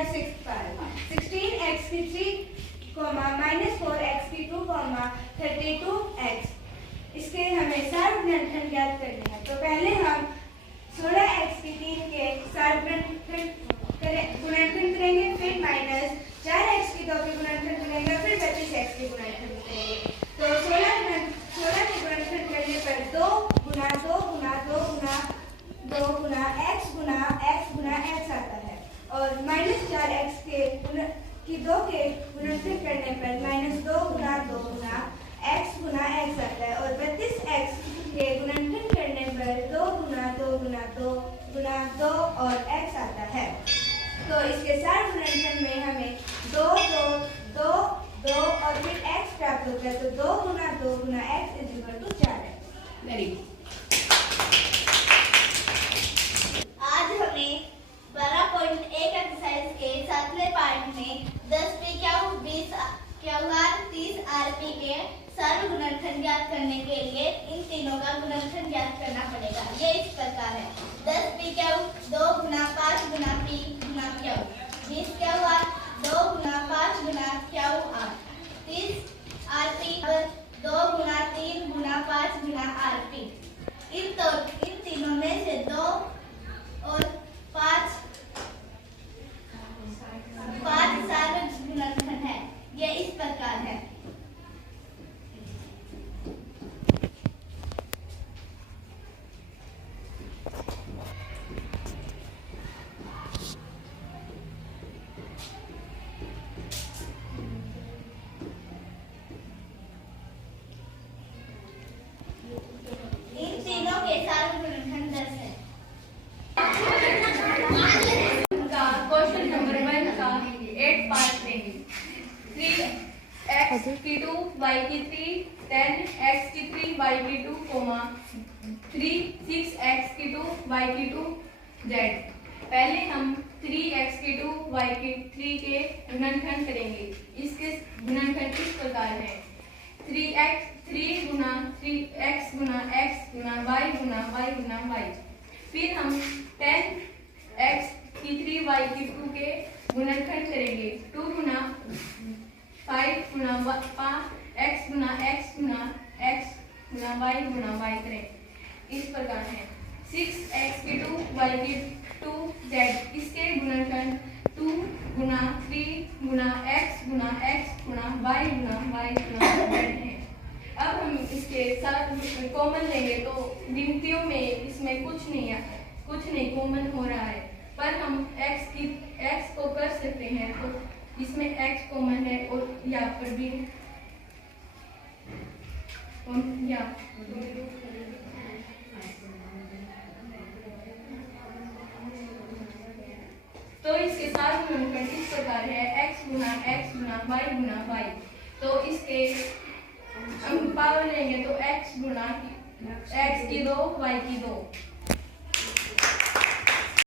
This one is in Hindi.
the sixth part. 16x की 3, minus 4x की 2, 32x. इसके हमें सारे गुणनखंड ज्ञात करने हैं। तो पहले हम 16x की 3 के सारे गुणनखंड करेंगे, फिर माइनस 4x की 2 के गुणनखंड करेंगे, फिर 32x के गुणनखंड करेंगे। तो 16 के गुणनखंड करने पर 2 गुना 2 गुना 2 गुना 2 गुना x आता है, और माइनस 4x की 2 के गुणनखंड करने पर माइनस 2 गुना 2 गुना x आता है, और 32x के गुणनखंड करने पर 2 गुना 2 गुना 2 गुना 2 और x आता है। तो इसके सारे गुणनखंड में हमें 2 2 2 2 और फिर x प्राप्त होता है। तो 2 गुना 2 गुना x = 4x। Very good. आज हमें 12.1 एक्सरसाइज के 7वें पार्ट में 10 PQ 20 QR 30 RP के सारे गुणनखंड ज्ञात करने के लिए इन तीनों का गुणनखंड ज्ञात करना पड़ेगा। ये इस प्रकार है: 10 PQ 2 गुना 5 गुना P गुना Q, 20 QR 2 गुना 5 गुना QR, 30 RP 2 गुना 3 गुना 5 गुना RP। इन तीनों में से 2 और 5 सारे गुणनखंड है। ये इस प्रकार है। इन तीनों के सारे गुणनखंड 10 है। क्वेश्चन नंबर 1 का 8 पार्ट लेंगे। 3x की 2 y की 3 10x की 3 y की 2 3 6x की 2 y की 2 z। पहले हम 3x की 2 y की 3 के गुणनखंड करेंगे। इसके गुणनखंड इस प्रकार है: 3 गुना 3x गुना x गुना y गुना y गुना y। फिर हम 10x की 3 y की 2 के गुणनखंड करेंगे। 2 गुना 5 गुना x गुना x गुना x गुना y गुना y करें। इस प्रकार है 6x की 2 y की 2 z। इसके गुणनखंड 2 गुना 3 गुना x गुना x गुना y गुना y गुना z है। अब हम इसके साथ कॉमन लेंगे, तो गिनतियों में इसमें कुछ नहीं कॉमन हो रहा है, पर हम x को कर सकते हैं। तो इसमें x कॉमन है, और यहाँ पर भी तो इसके साथ गुणनखंड इस प्रकार है: x गुना y गुना y। तो इसके हम पावर लेंगे, तो x गुना x की 2 y की 2